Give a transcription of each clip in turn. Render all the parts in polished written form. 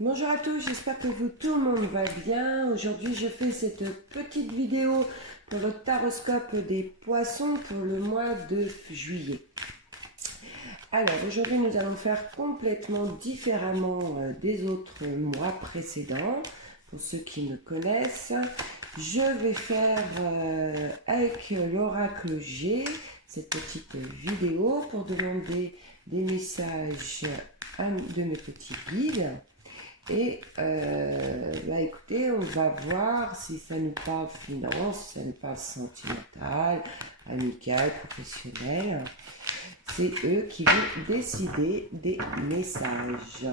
Bonjour à tous, j'espère que tout le monde va bien. Aujourd'hui, je fais cette petite vidéo pour le taroscope des poissons pour le mois de juillet. Alors, aujourd'hui, nous allons faire complètement différemment des autres mois précédents. Pour ceux qui me connaissent, je vais faire avec l'oracle G cette petite vidéo pour demander des messages de mes petits guides. Et écoutez, on va voir si ça nous parle finance, si ça nous parle sentimental, amical, professionnel. C'est eux qui vont décider des messages.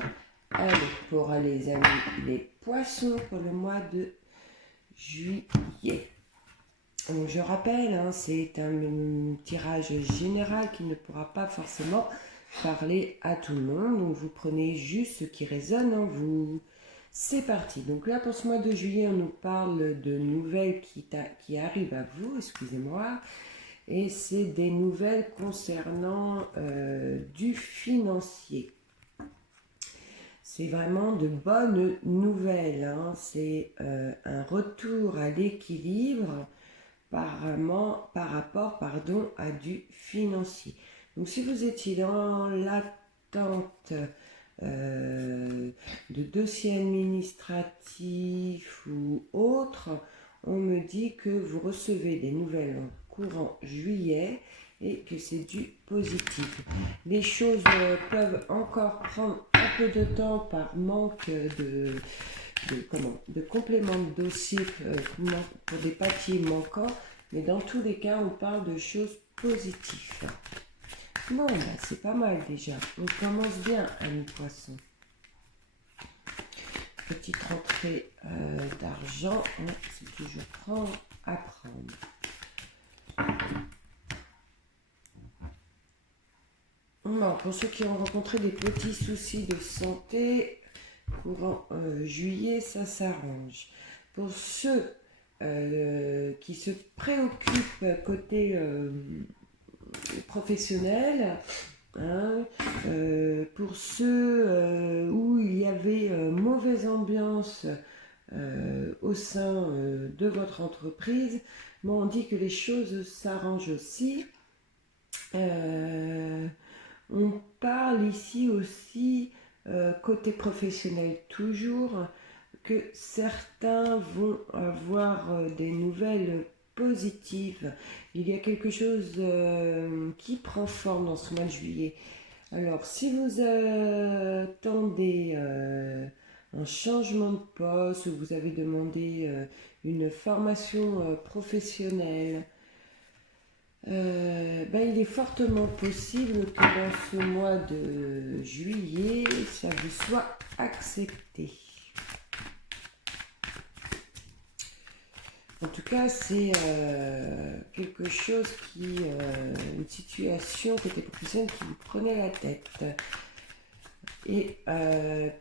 Allez, pour les amis, les poissons pour le mois de juillet. Donc, je rappelle, c'est un tirage général qui ne pourra pas forcément parler à tout le monde. Donc vous prenez juste ce qui résonne en vous. C'est parti. Donc là, pour ce mois de juillet, on nous parle de nouvelles qui arrivent à vous, excusez-moi. Et c'est des nouvelles concernant du financier. C'est vraiment de bonnes nouvelles. C'est un retour à l'équilibre par rapport à du financier. Donc si vous étiez dans l'attente de dossiers administratifs ou autres, on me dit que vous recevez des nouvelles en courant juillet et que c'est du positif. Les choses peuvent encore prendre un peu de temps par manque de complément de dossier pour des papiers manquants, mais dans tous les cas, on parle de choses positives. Bon, c'est pas mal déjà. On commence bien, amis poissons. Petite rentrée d'argent, c'est toujours prendre à prendre. Bon, pour ceux qui ont rencontré des petits soucis de santé, courant juillet, ça s'arrange. Pour ceux qui se préoccupent côté professionnel, pour ceux où il y avait mauvaise ambiance au sein de votre entreprise, on dit que les choses s'arrangent aussi. On parle ici aussi côté professionnel toujours, que certains vont avoir des nouvelles positives. Il y a quelque chose qui prend forme dans ce mois de juillet. Alors, si vous attendez un changement de poste, ou vous avez demandé une formation professionnelle, il est fortement possible que dans ce mois de juillet, ça vous soit accepté. En tout cas, c'est quelque chose une situation côté professionnel qui vous prenait la tête. Et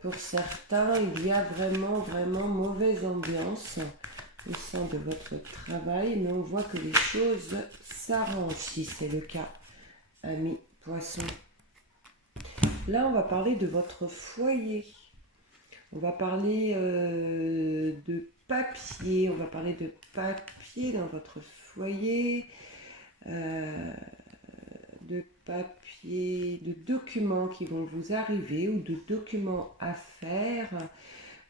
pour certains, il y a vraiment mauvaise ambiance au sein de votre travail, mais on voit que les choses s'arrangent si c'est le cas, amis poissons. Là, on va parler de votre foyer. On va parler de papier. On va parler de papier dans votre foyer, de papier, de documents qui vont vous arriver ou de documents à faire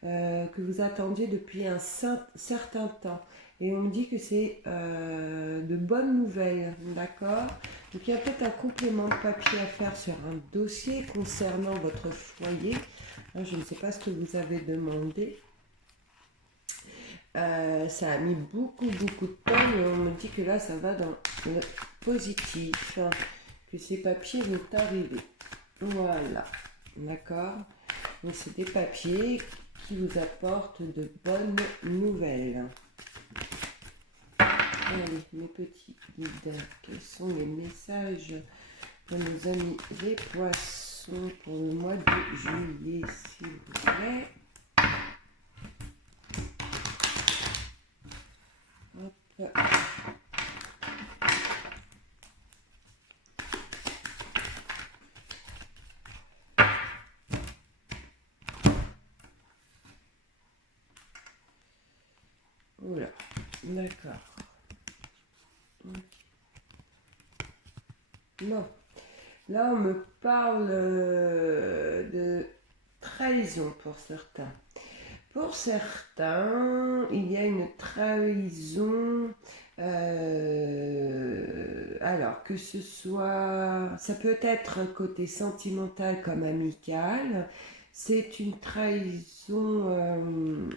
que vous attendiez depuis un certain temps. Et on me dit que c'est de bonnes nouvelles, d'accord? Donc il y a peut-être un complément de papier à faire sur un dossier concernant votre foyer. Je ne sais pas ce que vous avez demandé. Ça a mis beaucoup de temps, mais on me dit que là, ça va dans le positif, que ces papiers vont arriver. Voilà, d'accord? Donc c'est des papiers qui vous apportent de bonnes nouvelles. Allez, mes petits guides, quels sont les messages pour nos amis les poissons pour le mois de juillet, s'il vous plaît? Hop. Oula, d'accord. Non. Là, on me parle de trahison pour certains. Pour certains, il y a une trahison. Alors, que ce soit... Ça peut être un côté sentimental comme amical. C'est une trahison...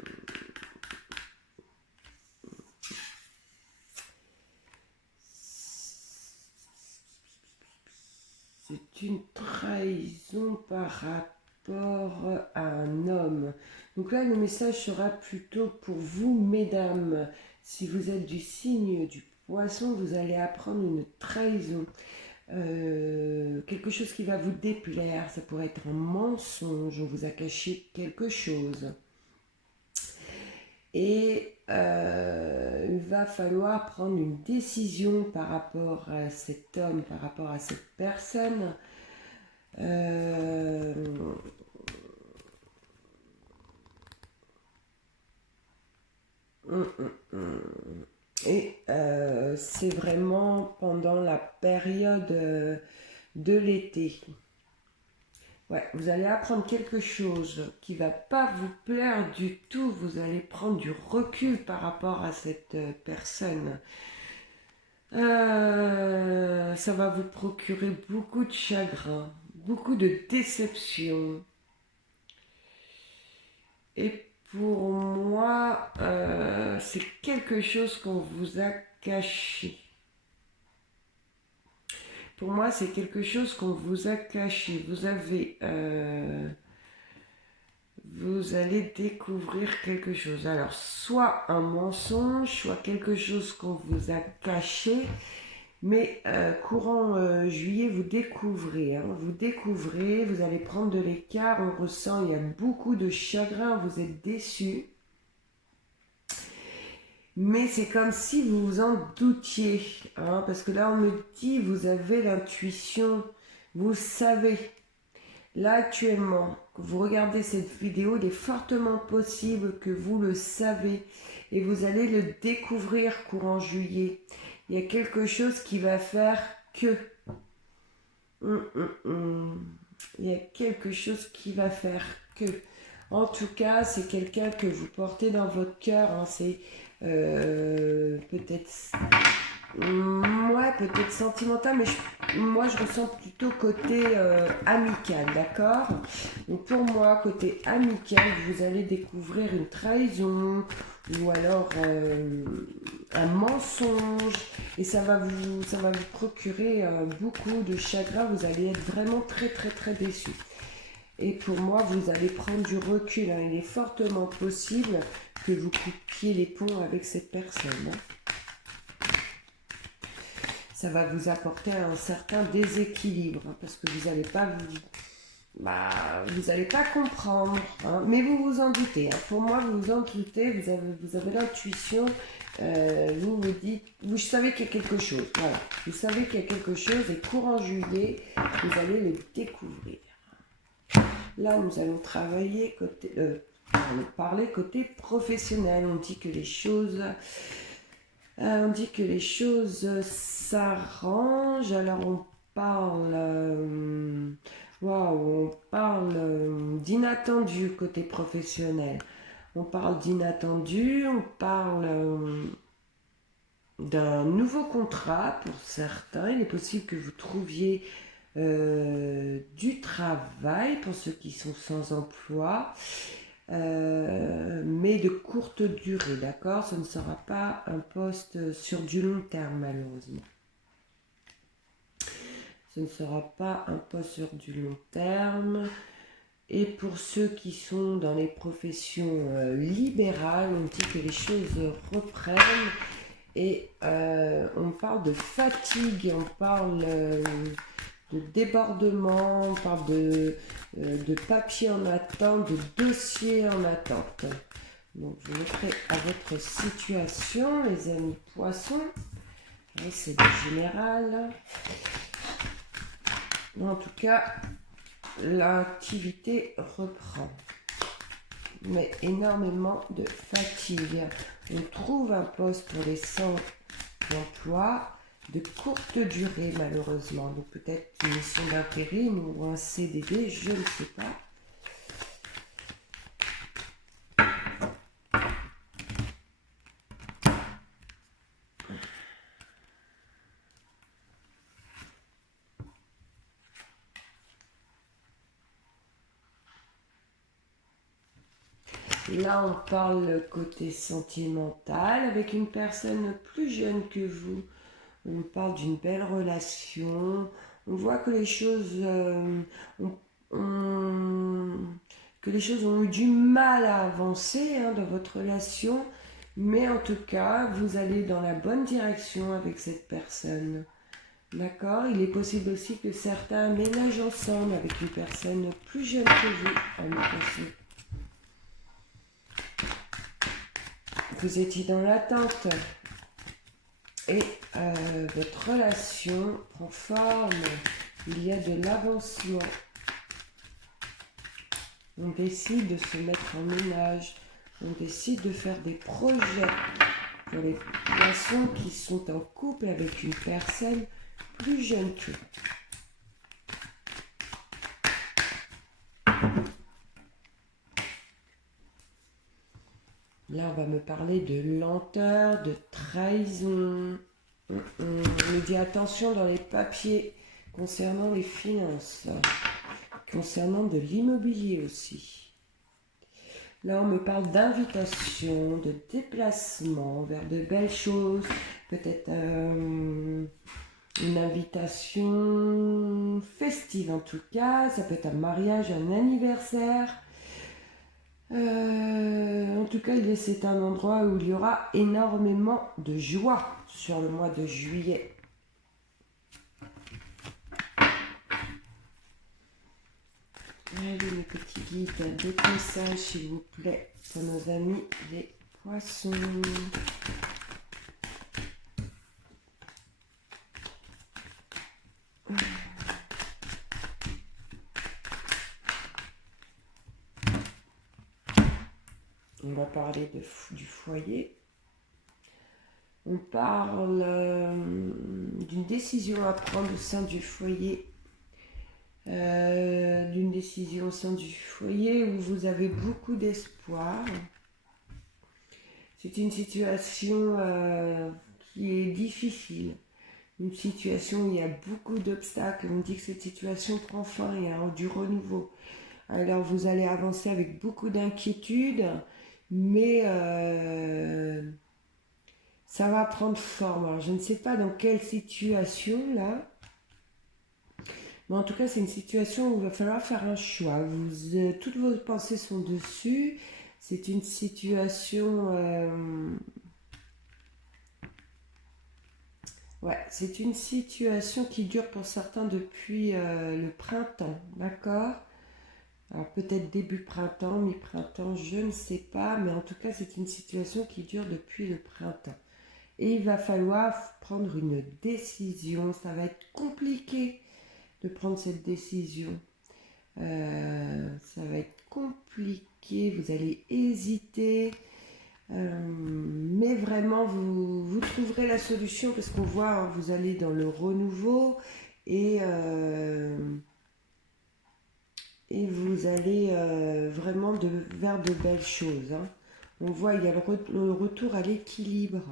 c'est une trahison par rapport à un homme. Donc là, le message sera plutôt pour vous, mesdames. Si vous êtes du signe du poisson, vous allez apprendre une trahison. Quelque chose qui va vous déplaire. Ça pourrait être un mensonge. On vous a caché quelque chose. Et il va falloir prendre une décision par rapport à cet homme, par rapport à cette personne. Et c'est vraiment pendant la période de l'été. Ouais, vous allez apprendre quelque chose qui va pas vous plaire du tout. Vous allez prendre du recul par rapport à cette personne. Ça va vous procurer beaucoup de chagrin, beaucoup de déception. Et pour moi, c'est quelque chose qu'on vous a caché. Pour moi, c'est quelque chose qu'on vous a caché. Vous allez découvrir quelque chose. Alors, soit un mensonge, soit quelque chose qu'on vous a caché. Mais courant juillet, vous découvrez. Vous découvrez, vous allez prendre de l'écart. On ressent, il y a beaucoup de chagrin, vous êtes déçus. Mais c'est comme si vous vous en doutiez, parce que là on me dit vous avez l'intuition, vous savez. Là actuellement, que vous regardez cette vidéo, il est fortement possible que vous le savez et vous allez le découvrir courant juillet. Il y a quelque chose qui va faire que... Il y a quelque chose qui va faire que... En tout cas, c'est quelqu'un que vous portez dans votre cœur, c'est... peut-être peut-être sentimental, mais moi je ressens plutôt côté amical, d'accord. Donc pour moi, côté amical, vous allez découvrir une trahison ou alors un mensonge et ça va vous procurer beaucoup de chagrin. Vous allez être vraiment très très très déçu. Et pour moi, vous allez prendre du recul. Il est fortement possible que vous coupiez les ponts avec cette personne. Ça va vous apporter un certain déséquilibre, parce que vous n'allez pas vous allez pas comprendre, mais vous vous en doutez. Pour moi, vous vous en doutez, vous avez l'intuition, vous vous dites, vous savez qu'il y a quelque chose. Voilà, vous savez qu'il y a quelque chose et courant juillet, vous allez le découvrir. Là, nous allons travailler parler côté professionnel. On dit que les choses s'arrangent. Alors on parle d'inattendu côté professionnel. On parle d'inattendu, on parle d'un nouveau contrat pour certains. Il est possible que vous trouviez du travail pour ceux qui sont sans emploi, mais de courte durée, d'accord? Ce ne sera pas un poste sur du long terme, malheureusement. Ce ne sera pas un poste sur du long terme. Et pour ceux qui sont dans les professions libérales, on dit que les choses reprennent. Et on parle de fatigue, on parle de débordement, on parle de papier en attente, de dossier en attente. Donc je mettrai à votre situation, les amis poissons. C'est du général. En tout cas, l'activité reprend. mais énormément de fatigue. On trouve un poste pour les sans emploi de courte durée malheureusement. Donc peut-être une mission d'intérim ou un CDD, je ne sais pas. Là, on parle côté sentimental avec une personne plus jeune que vous. On parle d'une belle relation. On voit que les choses, que les choses ont eu du mal à avancer dans votre relation. Mais en tout cas, vous allez dans la bonne direction avec cette personne. D'accord? Il est possible aussi que certains ménagent ensemble avec une personne plus jeune que vous. Vous étiez dans l'attente. Et votre relation prend forme. Il y a de l'avancement. On décide de se mettre en ménage. On décide de faire des projets pour les poissons qui sont en couple avec une personne plus jeune qu'eux. Là, on va me parler de lenteur, de trahison. On me dit attention dans les papiers concernant les finances, concernant de l'immobilier aussi. Là, on me parle d'invitation, de déplacement vers de belles choses, peut-être une invitation festive en tout cas, ça peut être un mariage, un anniversaire. En tout cas, c'est un endroit où il y aura énormément de joie sur le mois de juillet. Allez, mes petits guides, des messages, s'il vous plaît, pour nos amis les poissons. On va parler du foyer. On parle d'une décision à prendre au sein du foyer. D'une décision au sein du foyer où vous avez beaucoup d'espoir. C'est une situation qui est difficile. Une situation où il y a beaucoup d'obstacles. On dit que cette situation prend fin, il y a du renouveau. Alors vous allez avancer avec beaucoup d'inquiétude, mais ça va prendre forme. Alors je ne sais pas dans quelle situation là, mais en tout cas c'est une situation où il va falloir faire un choix. Toutes vos pensées sont dessus. C'est une situation... c'est une situation qui dure pour certains depuis le printemps, d'accord? Alors peut-être début printemps, mi-printemps, je ne sais pas, mais en tout cas c'est une situation qui dure depuis le printemps. Et il va falloir prendre une décision, ça va être compliqué de prendre cette décision. Ça va être compliqué, vous allez hésiter, mais vraiment vous trouverez la solution parce qu'on voit, vous allez dans le renouveau et vous allez vraiment vers de belles choses. On voit il y a le retour à l'équilibre.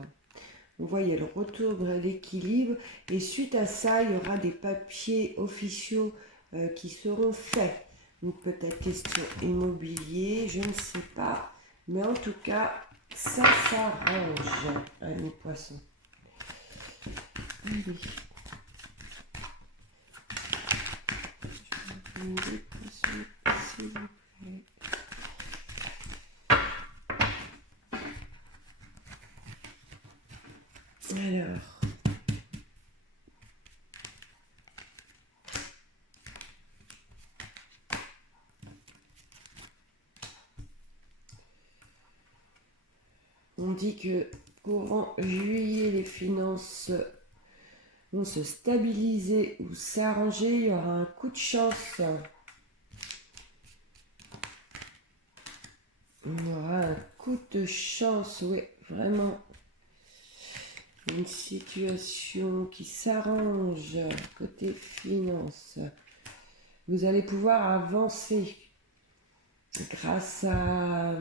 On voit il y a le retour à l'équilibre et suite à ça, il y aura des papiers officiaux qui seront faits. Donc peut-être question immobilier, je ne sais pas. Mais en tout cas, ça s'arrange à mes poissons. Allez. Des poissons, s'il vous plaît. Alors, on dit que courant juillet, les finances vont se stabiliser ou s'arranger. Il y aura un coup de chance. On aura un coup de chance, oui, vraiment. Une situation qui s'arrange côté finance. Vous allez pouvoir avancer grâce à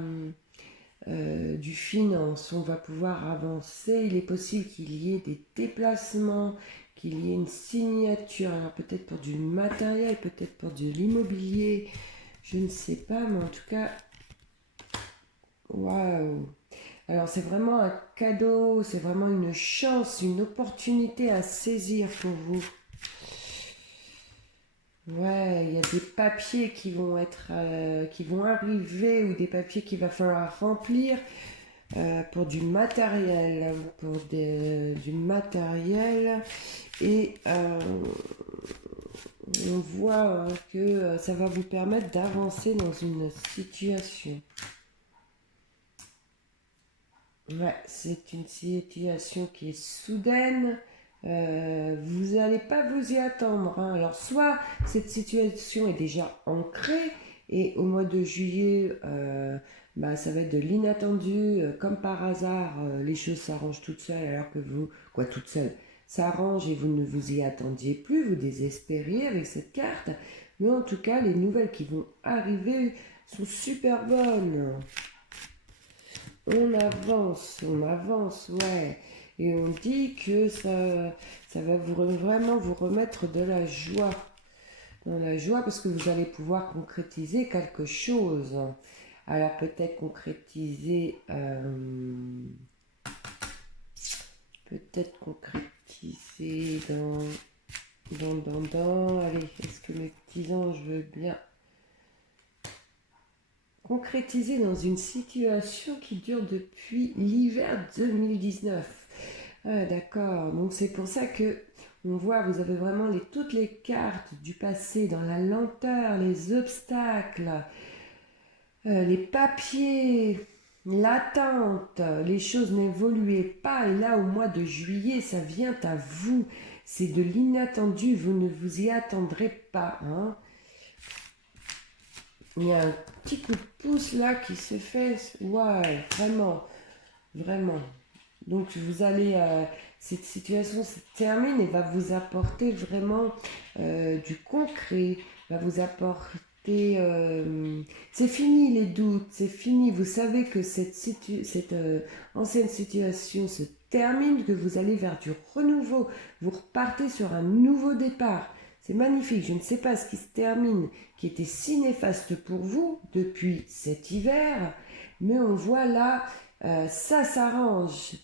du finance. On va pouvoir avancer. Il est possible qu'il y ait des déplacements, qu'il y ait une signature. Alors peut-être pour du matériel, peut-être pour de l'immobilier. Je ne sais pas, mais en tout cas, waouh! Alors c'est vraiment un cadeau, c'est vraiment une chance, une opportunité à saisir pour vous. Ouais, il y a des papiers qui vont qui vont arriver ou des papiers qu'il va falloir remplir pour du matériel, du matériel et on voit que ça va vous permettre d'avancer dans une situation. Ouais, c'est une situation qui est soudaine. Vous n'allez pas vous y attendre, hein. Alors, soit cette situation est déjà ancrée et au mois de juillet, ça va être de l'inattendu. Comme par hasard, les choses s'arrangent toutes seules alors que vous, quoi, toutes seules, s'arrangent et vous ne vous y attendiez plus, vous désespériez avec cette carte. Mais en tout cas, les nouvelles qui vont arriver sont super bonnes. On avance, ouais. Et on dit que ça va vraiment vous remettre de la joie. Dans la joie parce que vous allez pouvoir concrétiser quelque chose. Alors peut-être concrétiser... Allez, est-ce que mes petits anges veulent bien concrétiser dans une situation qui dure depuis l'hiver 2019. Ah, d'accord, donc c'est pour ça que on voit, vous avez vraiment toutes les cartes du passé dans la lenteur, les obstacles, les papiers, l'attente, les choses n'évoluaient pas. Et là, au mois de juillet, ça vient à vous. C'est de l'inattendu, vous ne vous y attendrez pas. Hein. Il y a un petit coup de pouce là qui se fait. Ouais, vraiment, vraiment. Donc vous allez, cette situation se termine et va vous apporter vraiment du concret, va vous apporter, c'est fini les doutes, c'est fini, vous savez que cette ancienne situation se termine, que vous allez vers du renouveau, vous repartez sur un nouveau départ. C'est magnifique, je ne sais pas ce qui se termine, qui était si néfaste pour vous depuis cet hiver, mais on voit là, ça s'arrange.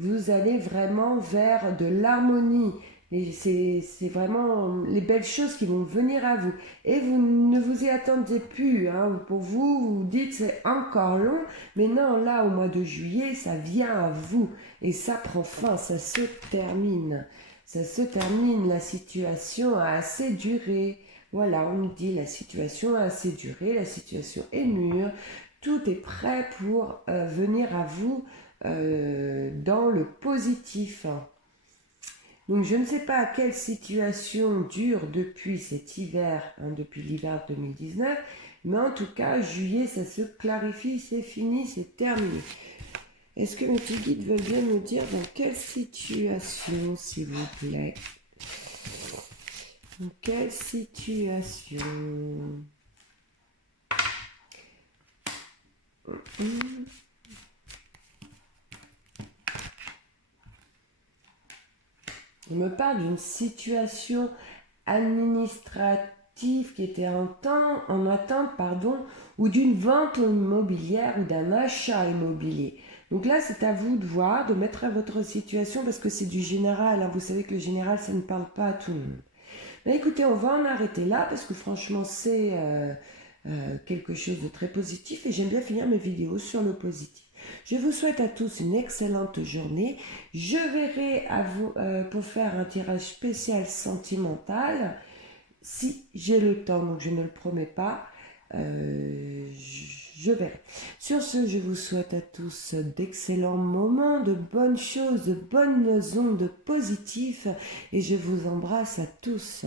Vous allez vraiment vers de l'harmonie. C'est vraiment les belles choses qui vont venir à vous. Et vous ne vous y attendez plus. Hein. Pour vous, vous dites c'est encore long. Mais non, là, au mois de juillet, ça vient à vous. Et ça prend fin, ça se termine. Ça se termine, la situation a assez duré. Voilà, on nous dit la situation a assez duré, la situation est mûre. Tout est prêt pour venir à vous dans le positif. Donc je ne sais pas quelle situation dure depuis cet hiver, hein, depuis l'hiver 2019, mais en tout cas, juillet, ça se clarifie, c'est fini, c'est terminé. Est-ce que mes petits guides veulent bien me dire dans quelle situation, s'il vous plaît? Dans quelle situation? On me parle d'une situation administrative qui était en attente, ou d'une vente immobilière ou d'un achat immobilier. Donc là, c'est à vous de voir, de mettre à votre situation parce que c'est du général. Hein. Vous savez que le général, ça ne parle pas à tout le monde. Mais écoutez, on va en arrêter là parce que franchement, c'est quelque chose de très positif et j'aime bien finir mes vidéos sur le positif. Je vous souhaite à tous une excellente journée. Je verrai à vous pour faire un tirage spécial sentimental si j'ai le temps, donc je ne le promets pas. Je verrai. Sur ce, je vous souhaite à tous d'excellents moments, de bonnes choses, de bonnes ondes positives et je vous embrasse à tous.